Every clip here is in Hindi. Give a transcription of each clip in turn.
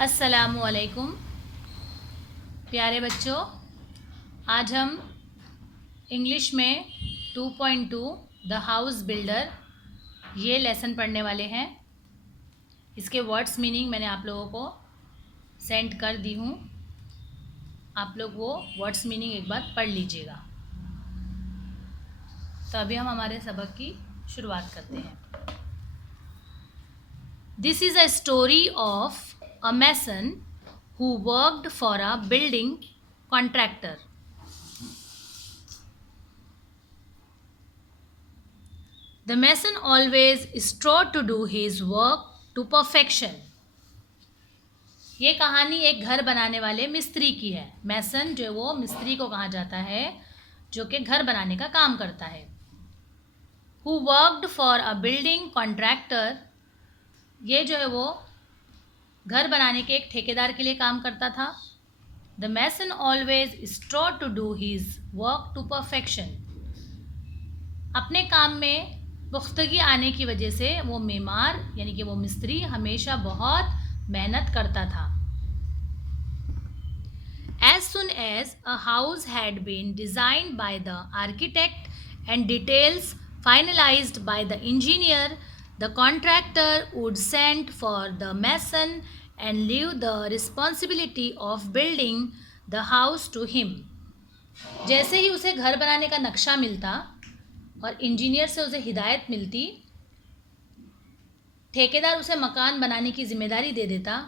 अस्सलामुअलैकुम प्यारे बच्चों, आज हम इंग्लिश में 2.2 द हाउस बिल्डर ये लेसन पढ़ने वाले हैं। इसके वर्ड्स मीनिंग मैंने आप लोगों को सेंड कर दी हूँ। आप लोग वो वर्ड्स मीनिंग एक बार पढ़ लीजिएगा। तो अभी हम हमारे सबक की शुरुआत करते हैं। This is a story of a mason who worked for a building contractor. The mason always strove to do his work to perfection. ये कहानी एक घर बनाने वाले मिस्त्री की है। मैसन जो वो मिस्त्री को कहा जाता है जो कि घर बनाने का काम करता है। Who worked for a building contractor, ये जो है वो घर बनाने के एक ठेकेदार के लिए काम करता था। The mason always strove to do his work to perfection. अपने काम में पुख्तगी आने की वजह से वो मेमार यानी कि वो मिस्त्री हमेशा बहुत मेहनत करता था। As soon as a house had been designed by the architect and details finalized by the engineer, the contractor would send for the mason and leave the responsibility of building the house to him. जैसे ही उसे घर बनाने का नक्शा मिलता और इंजीनियर से उसे हिदायत मिलती, ठेकेदार उसे मकान बनाने की जिम्मेदारी दे देता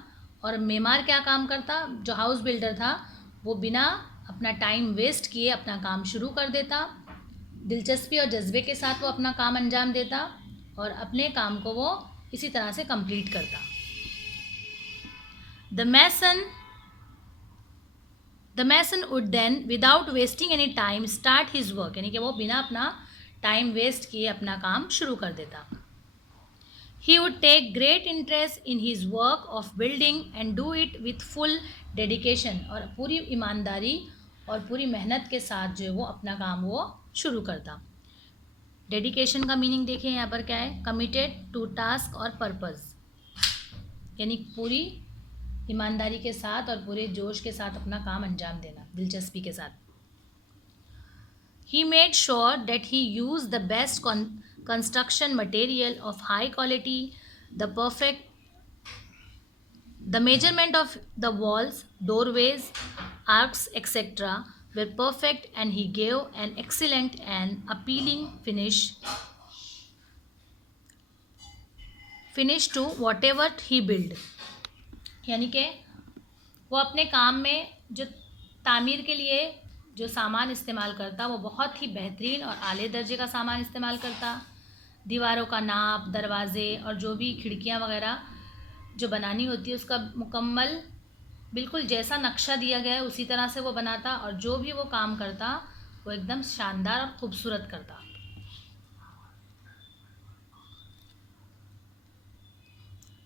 और मेमार क्या काम करता, जो हाउस बिल्डर था वो बिना अपना टाइम वेस्ट किए अपना काम शुरू कर देता। दिलचस्पी और जज्बे के साथ वो अपना काम अंजाम देता और अपने काम को वो इसी तरह से कंप्लीट करता। The mason would then without wasting any time start his work, यानी कि वो बिना अपना टाइम वेस्ट किए अपना काम शुरू कर देता। He would take great interest in his work of building and do it with full dedication, और पूरी ईमानदारी और पूरी मेहनत के साथ जो है वो अपना काम वो शुरू करता। डेडिकेशन का मीनिंग देखिए यहाँ पर क्या है, कमिटेड टू टास्क और पर्पज़, यानी पूरी ईमानदारी के साथ और पूरे जोश के साथ अपना काम अंजाम देना, दिलचस्पी के साथ। He made sure that he used the best construction material of high quality, the measurement of the walls, doorways, arcs, etc. were perfect, and he gave an excellent and appealing finish to whatever he built. यानी कि वो अपने काम में जो तामीर के लिए जो सामान इस्तेमाल करता वो बहुत ही बेहतरीन और आले दर्जे का सामान इस्तेमाल करता। दीवारों का नाप, दरवाज़े और जो भी खिड़कियां वगैरह जो बनानी होती है उसका मुकम्मल बिल्कुल जैसा नक्शा दिया गया है उसी तरह से वो बनाता और जो भी वो काम करता वो एकदम शानदार और ख़ूबसूरत करता।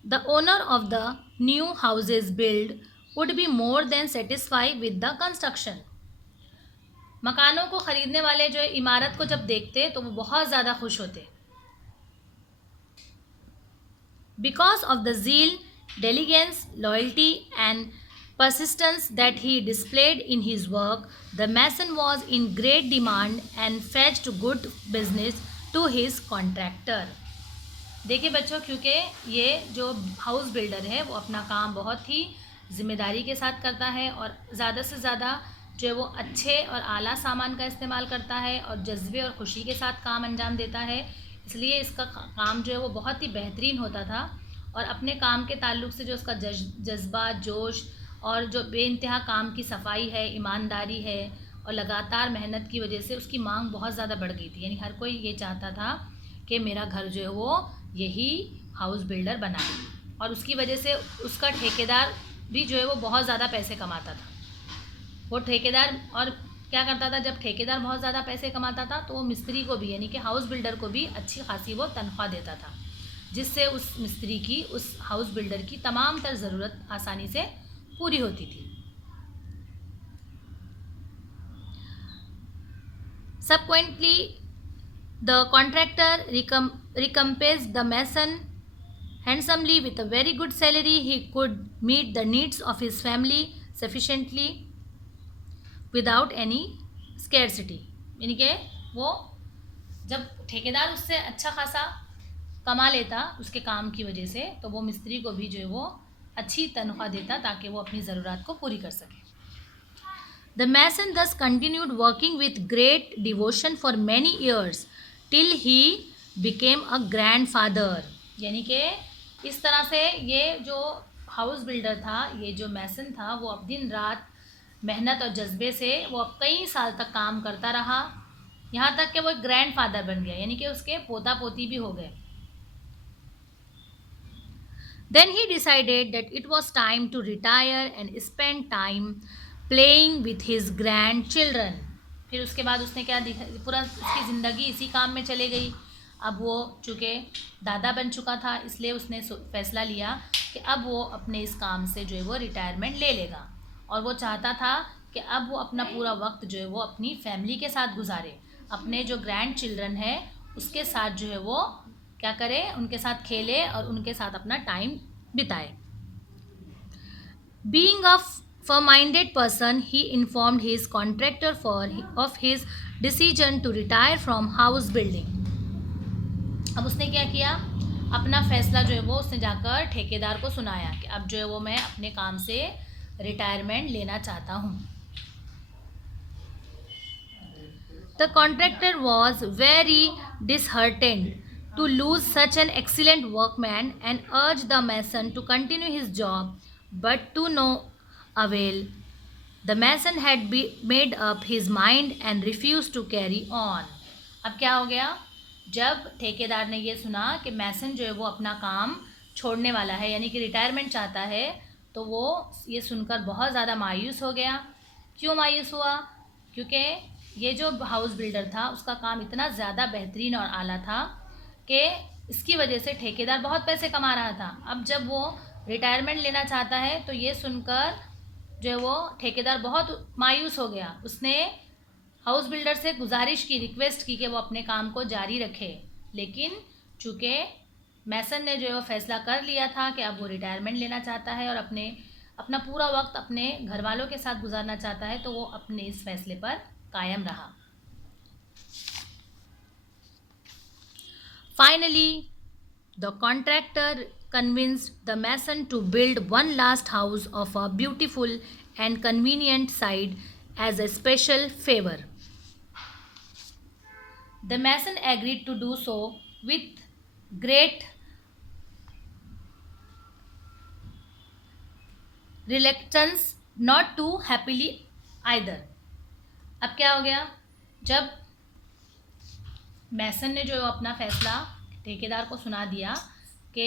The owner of the new houses built would be more than satisfied with the construction. मकानों को ख़रीदने वाले जो इमारत को जब देखते तो वो बहुत ज़्यादा खुश होते। Because of the zeal, diligence, loyalty and persistence that he displayed in his work, the mason was in great demand and fetched good business to his contractor. देखिए बच्चों, क्योंकि ये जो हाउस बिल्डर है वो अपना काम बहुत ही ज़िम्मेदारी के साथ करता है और ज़्यादा से ज़्यादा जो है वो अच्छे और आला सामान का इस्तेमाल करता है और जज्बे और ख़ुशी के साथ काम अंजाम देता है, इसलिए इसका काम जो है वो बहुत ही बेहतरीन होता था। और अपने काम के ताल्लुक़ से जो उसका जज्बा, जोश और जो बेइंतहा काम की सफाई है, ईमानदारी है और लगातार मेहनत की वजह से उसकी मांग बहुत ज़्यादा बढ़ गई थी। यानी हर कोई ये चाहता था कि मेरा घर जो है वो यही हाउस बिल्डर बनाए, और उसकी वजह से उसका ठेकेदार भी जो है वो बहुत ज़्यादा पैसे कमाता था। वो ठेकेदार और क्या करता था, जब ठेकेदार बहुत ज़्यादा पैसे कमाता था तो वो मिस्त्री को भी यानी कि हाउस बिल्डर को भी अच्छी खासी वो तनख्वाह देता था, जिससे उस मिस्त्री की, उस हाउस बिल्डर की तमाम तर ज़रूरत आसानी से पूरी होती थी। Subsequently, the contractor recompensed the mason Handsomely, with a very good salary, he could meet the needs of his family sufficiently without any scarcity. यानी कि वो जब ठेकेदार उससे अच्छा खासा कमा लेता उसके काम की वजह से, तो वो मिस्त्री को भी जो है वो अच्छी तनख्वाह देता ताकि वो अपनी ज़रूरत को पूरी कर सके. The mason thus continued working with great devotion for many years till he became a grandfather. यानी कि इस तरह से ये जो हाउस बिल्डर था, ये जो मैसन था, वो अब दिन रात मेहनत और जज्बे से वो अब कई साल तक काम करता रहा, यहाँ तक कि वो एक ग्रैंड फादर बन गया, यानी कि उसके पोता पोती भी हो गए. Then he decided that it was time to retire and spend time playing with his grandchildren. फिर उसके बाद उसने क्या पूरा उसकी ज़िंदगी इसी काम में चले गई. अब वो चूँकि दादा बन चुका था, इसलिए उसने फ़ैसला लिया कि अब वो अपने इस काम से जो है वो रिटायरमेंट ले लेगा, और वो चाहता था कि अब वो अपना पूरा वक्त जो है वो अपनी फैमिली के साथ गुजारे, अपने जो ग्रैंड चिल्ड्रन है उसके साथ जो है वो क्या करे, उनके साथ खेले और उनके साथ अपना टाइम बिताए. Being a firm-minded person, he informed his contractor of his decision to retire from house building. अब उसने क्या किया, अपना फैसला जो है वो उसने जाकर ठेकेदार को सुनाया कि अब जो है वो मैं अपने काम से रिटायरमेंट लेना चाहता हूँ. The contractor was very disheartened to lose such an excellent workman and urged the mason to continue his job, but to no avail. The mason had made up his mind and refused to carry on. अब क्या हो गया, जब ठेकेदार ने ये सुना कि मैसन जो है वो अपना काम छोड़ने वाला है, यानी कि रिटायरमेंट चाहता है, तो वो ये सुनकर बहुत ज़्यादा मायूस हो गया. क्यों मायूस हुआ? क्योंकि ये जो हाउस बिल्डर था उसका काम इतना ज़्यादा बेहतरीन और आला था कि इसकी वजह से ठेकेदार बहुत पैसे कमा रहा था. अब जब वो रिटायरमेंट लेना चाहता है तो ये सुनकर जो है वो ठेकेदार बहुत मायूस हो गया. उसने हाउस बिल्डर से गुजारिश की, रिक्वेस्ट की कि वो अपने काम को जारी रखे, लेकिन चूँकि मैसन ने जो है वो फैसला कर लिया था कि अब वो रिटायरमेंट लेना चाहता है और अपना पूरा वक्त अपने घर वालों के साथ गुजारना चाहता है, तो वो अपने इस फैसले पर कायम रहा. Finally, the contractor convinced the mason to build one last house of a beautiful and convenient site as a special favor. The mason agreed to do so with great reluctance, not too happily either. अब क्या हो गया, जब मैसन ने जो है अपना फ़ैसला ठेकेदार को सुना दिया कि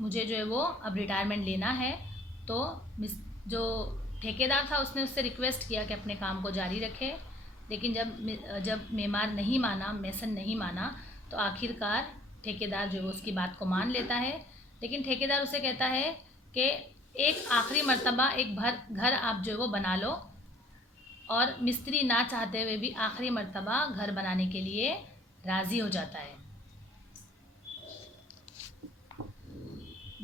मुझे जो है वो अब रिटायरमेंट लेना है, तो जो ठेकेदार था उसने उससे रिक्वेस्ट किया कि अपने काम को जारी रखे, लेकिन जब मेमार नहीं माना, मैसन नहीं माना, तो आखिरकार ठेकेदार जो है उसकी बात को मान लेता है. लेकिन ठेकेदार उसे कहता है कि एक आखिरी मर्तबा एक घर आप जो है वो बना लो, और मिस्त्री ना चाहते हुए भी आखिरी मर्तबा घर बनाने के लिए राज़ी हो जाता है.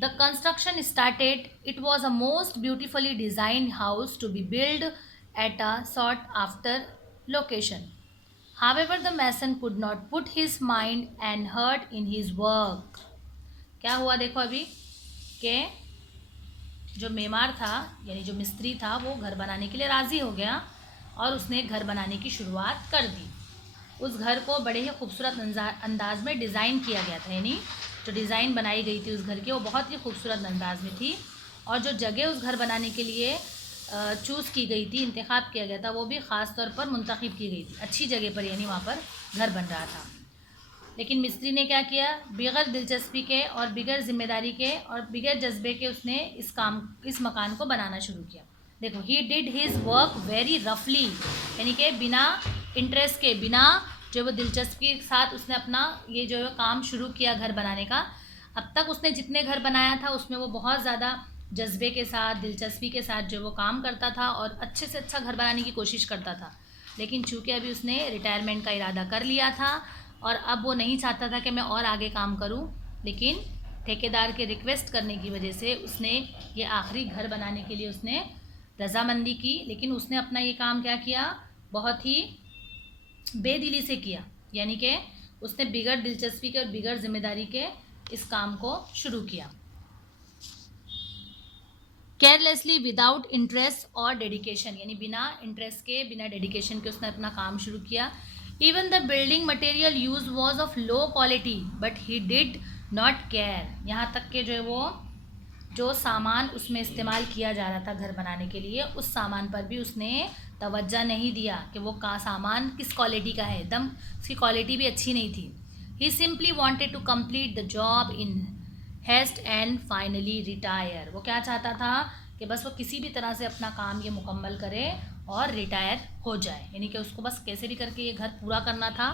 The construction started. It was a most beautifully designed house to be built at a sought after location. However, the mason could not put his mind and heart in his work. क्या हुआ देखो अभी कि जो मेमार था यानी जो मिस्त्री था वो घर बनाने के लिए राज़ी हो गया और उसने घर बनाने की शुरुआत कर दी. उस घर को बड़े ही खूबसूरत अंदाज में डिज़ाइन किया गया था, यानी जो डिज़ाइन बनाई गई थी उस घर की वो बहुत ही खूबसूरत अंदाज में थी, और जो जगह उस घर बनाने के लिए चूज़ की गई थी, इंतखाब किया गया था, वो भी ख़ास तौर पर मुंतखब की गई थी, अच्छी जगह पर, यानी वहाँ पर घर बन रहा था. लेकिन मिस्त्री ने क्या किया, बगैर दिलचस्पी के और बगैर ज़िम्मेदारी के और बगैर जज्बे के उसने इस मकान को बनाना शुरू किया. देखो, he did his work very रफली, यानी कि बिना इंटरेस्ट के, बिना जो वो दिलचस्पी के साथ उसने अपना ये जो है काम शुरू किया घर बनाने का. अब तक उसने जितने घर बनाया था उसमें वो बहुत ज़्यादा जज्बे के साथ, दिलचस्पी के साथ जो वो काम करता था और अच्छे से अच्छा घर बनाने की कोशिश करता था. लेकिन चूँकि अभी उसने रिटायरमेंट का इरादा कर लिया था और अब वो नहीं चाहता था कि मैं और आगे काम करूं, लेकिन ठेकेदार के रिक्वेस्ट करने की वजह से उसने ये आखिरी घर बनाने के लिए उसने रजामंदी की, लेकिन उसने अपना ये काम क्या किया, बहुत ही बेदिली से किया, यानी कि उसने बिगड़ दिलचस्पी के और बिगड़ जिम्मेदारी के इस काम को शुरू किया। केयरलेसली विदाउट इंटरेस्ट और डेडिकेशन, यानी बिना इंटरेस्ट के बिना डेडिकेशन के उसने अपना काम शुरू किया। Even the building material use was of low quality but he did not care, यहाँ तक के जो है वो जो सामान उसमें इस्तेमाल किया जा रहा था घर बनाने के लिए, उस सामान पर भी उसने तवज्जो नहीं दिया कि वो का सामान किस क्वालिटी का है, एकदम उसकी क्वालिटी भी अच्छी नहीं थी। He simply wanted to complete the job in haste and finally retire, वो क्या चाहता था कि बस वो किसी भी तरह से अपना काम ये मुकम्मल करे और रिटायर हो जाए, यानी कि उसको बस कैसे भी करके ये घर पूरा करना था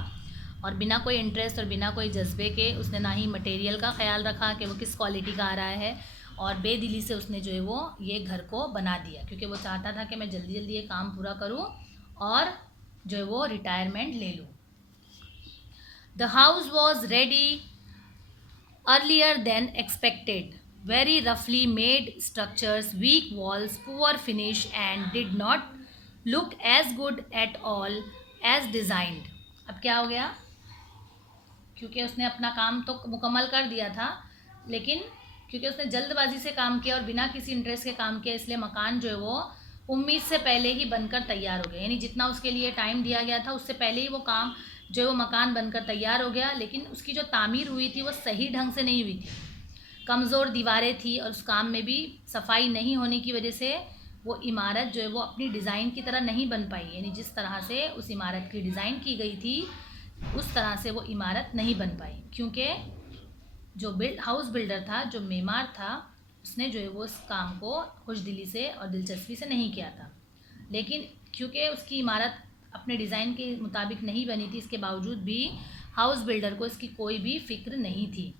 और बिना कोई इंटरेस्ट और बिना कोई जज्बे के उसने ना ही मटेरियल का ख्याल रखा कि वो किस क्वालिटी का आ रहा है, और बेदिली से उसने जो है वो ये घर को बना दिया, क्योंकि वो चाहता था कि मैं जल्दी जल्दी ये काम पूरा करूं और जो है वो रिटायरमेंट ले लूं। The house was ready earlier then expected, very roughly made structures, weak walls, poor finish and did not look as good at all as designed। अब क्या हो गया, क्योंकि उसने अपना काम तो मुकम्मल कर दिया था, लेकिन क्योंकि उसने जल्दबाजी से काम किया और बिना किसी इंटरेस्ट के काम किया, इसलिए मकान जो है वो उम्मीद से पहले ही बनकर तैयार हो गया, यानी जितना उसके लिए टाइम दिया गया था उससे पहले ही वो काम जो है वो मकान बनकर तैयार हो गया, लेकिन उसकी जो तामीर हुई थी वो सही ढंग से नहीं हुई थी, कमज़ोर दीवारें थी और उस काम में भी सफाई नहीं होने की वजह से वो इमारत जो है वो अपनी डिज़ाइन की तरह नहीं बन पाई, यानी जिस तरह से उस इमारत की डिज़ाइन की गई थी उस तरह से वो इमारत नहीं बन पाई, क्योंकि जो हाउस बिल्डर था, जो मेमार था, उसने जो है वो इस काम को खुशदिली से और दिलचस्पी से नहीं किया था, लेकिन क्योंकि उसकी इमारत अपने डिज़ाइन के मुताबिक नहीं बनी थी, इसके बावजूद भी हाउस बिल्डर को इसकी कोई भी फिक्र नहीं थी।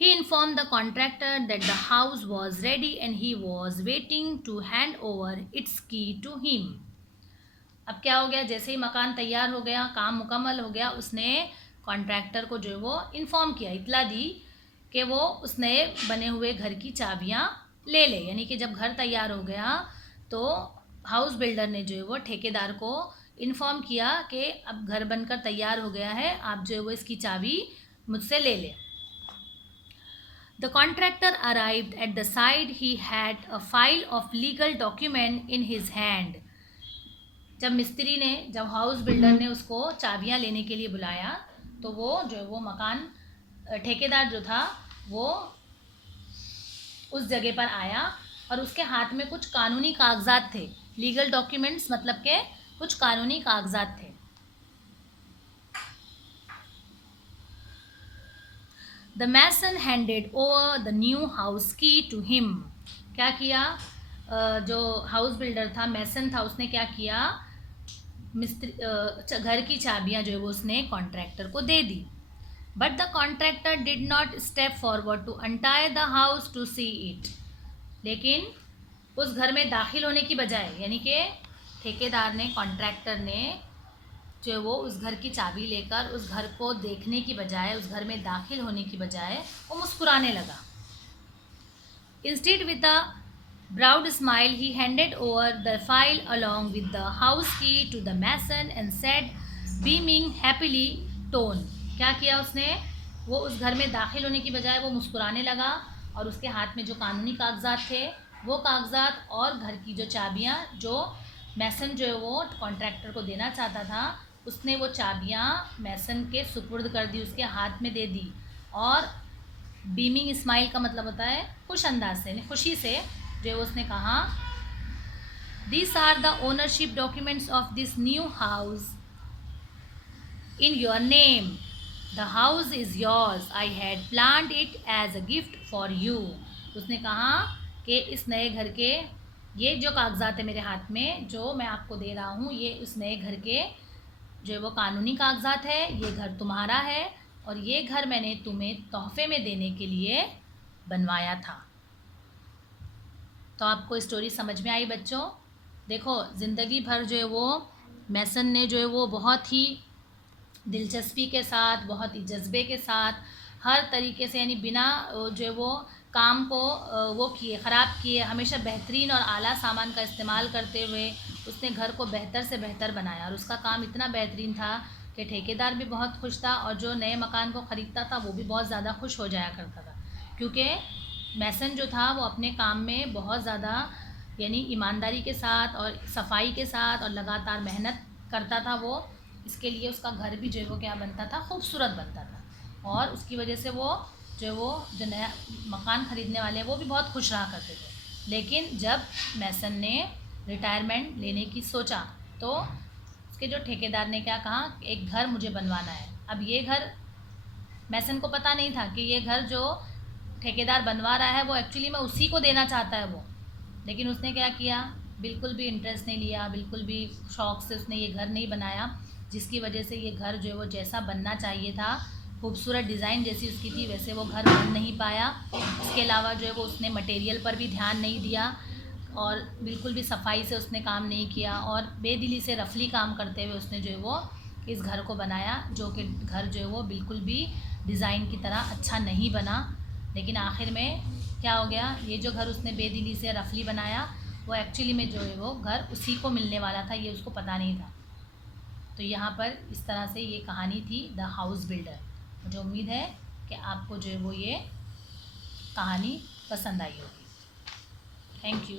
He informed the contractor that the house was ready and he was waiting to hand over its key to him। अब क्या हो गया, जैसे ही मकान तैयार हो गया, काम मुकम्मल हो गया, उसने कॉन्ट्रैक्टर को जो है वो इन्फॉर्म किया, इतला दी कि वो उसने बने हुए घर की चाबियां ले ले, यानी कि जब घर तैयार हो गया तो हाउस बिल्डर ने जो है वो ठेकेदार को इन्फॉर्म किया कि अब घर बनकर तैयार हो गया है, आप जो है वो इसकी चाबी मुझसे ले लें। The contractor arrived at the site. He had a file of legal document in his hand। जब हाउस बिल्डर ने उसको चाबियां लेने के लिए बुलाया तो वो जो है वो मकान ठेकेदार जो था वो उस जगह पर आया और उसके हाथ में कुछ कानूनी कागजात थे। लीगल डॉक्यूमेंट्स मतलब के कुछ कानूनी कागजात थे। The mason handed over the new house key to him। क्या किया, जो हाउस बिल्डर था, मैसन था, उसने क्या किया, घर की चाबियां जो है वो उसने कॉन्ट्रैक्टर को दे दी। But the contractor did not step forward to untie the house to see it. लेकिन उस घर में दाखिल होने की बजाय, यानी कि ठेकेदार ने, कॉन्ट्रैक्टर ने जो वो उस घर की चाबी लेकर उस घर को देखने की बजाय, उस घर में दाखिल होने की बजाय वो मुस्कुराने लगा। Instead with a broad smile he handed over the file along with the house key to the mason and said beaming happily tone. क्या किया उसने, वो उस घर में दाखिल होने की बजाय वो मुस्कुराने लगा और उसके हाथ में जो कानूनी कागजात थे वो कागजात और घर की जो चाबियाँ जो मैसन जो है वो कॉन्ट्रैक्टर को देना चाहता था, उसने वो चाबियाँ मैसन के सुपुर्द कर दी, उसके हाथ में दे दी। और बीमिंग स्माइल का मतलब होता है खुश अंदाज से, खुशी से जो है उसने कहा, this are the ownership documents of this new house in your name. The house is yours. I had planned it as a gift for you. उसने कहा कि इस नए घर के ये जो कागजात है मेरे हाथ में जो मैं आपको दे रहा हूँ, ये उस नए घर के जो वो कानूनी कागजात है, ये घर तुम्हारा है और ये घर मैंने तुम्हें तोहफे में देने के लिए बनवाया था। तो आपको स्टोरी समझ में आई बच्चों? देखो, ज़िंदगी भर जो है वो मैसन ने जो है वो बहुत ही दिलचस्पी के साथ, बहुत ही जज्बे के साथ हर तरीके से, यानी बिना जो है वो काम को वो किए, ख़राब किए, हमेशा बेहतरीन और आला सामान का इस्तेमाल करते हुए उसने घर को बेहतर से बेहतर बनाया। और उसका काम इतना बेहतरीन था कि ठेकेदार भी बहुत खुश था और जो नए मकान को ख़रीदता था वो भी बहुत ज़्यादा खुश हो जाया करता था, क्योंकि मैसन जो था वो अपने काम में बहुत ज़्यादा यानी ईमानदारी के साथ और सफाई के साथ और लगातार मेहनत करता था वो। इसके लिए उसका घर भी जो है वो क्या बनता था, खूबसूरत बनता था। और उसकी वजह से वो जो नया मकान ख़रीदने वाले हैं वो भी बहुत खुश रहा करते थे। लेकिन जब मैसन ने रिटायरमेंट लेने की सोचा तो उसके जो ठेकेदार ने क्या कहा, एक घर मुझे बनवाना है। अब ये घर मैसन को पता नहीं था कि ये घर जो ठेकेदार बनवा रहा है वो एक्चुअली में उसी को देना चाहता है वो। लेकिन उसने क्या किया, बिल्कुल भी इंटरेस्ट नहीं लिया, बिल्कुल भी शौक़ से उसने ये घर नहीं बनाया, जिसकी वजह से ये घर जो है वो जैसा बनना चाहिए था, खूबसूरत डिज़ाइन जैसी उसकी थी वैसे वो घर बन नहीं पाया। इसके अलावा जो है वो उसने मटेरियल पर भी ध्यान नहीं दिया और बिल्कुल भी सफाई से उसने काम नहीं किया और बेदिली से रफली काम करते हुए उसने जो है वो इस घर को बनाया, जो कि घर जो है वो बिल्कुल भी डिज़ाइन की तरह अच्छा नहीं बना। लेकिन आखिर में क्या हो गया, ये जो घर उसने बेदिली से रफली बनाया वो एक्चुअली में जो है वो घर उसी को मिलने वाला था, ये उसको पता नहीं था। तो यहाँ पर इस तरह से ये कहानी थी द हाउस बिल्डर। मुझे उम्मीद है कि आपको जो है वो ये कहानी पसंद आई होगी। Thank you.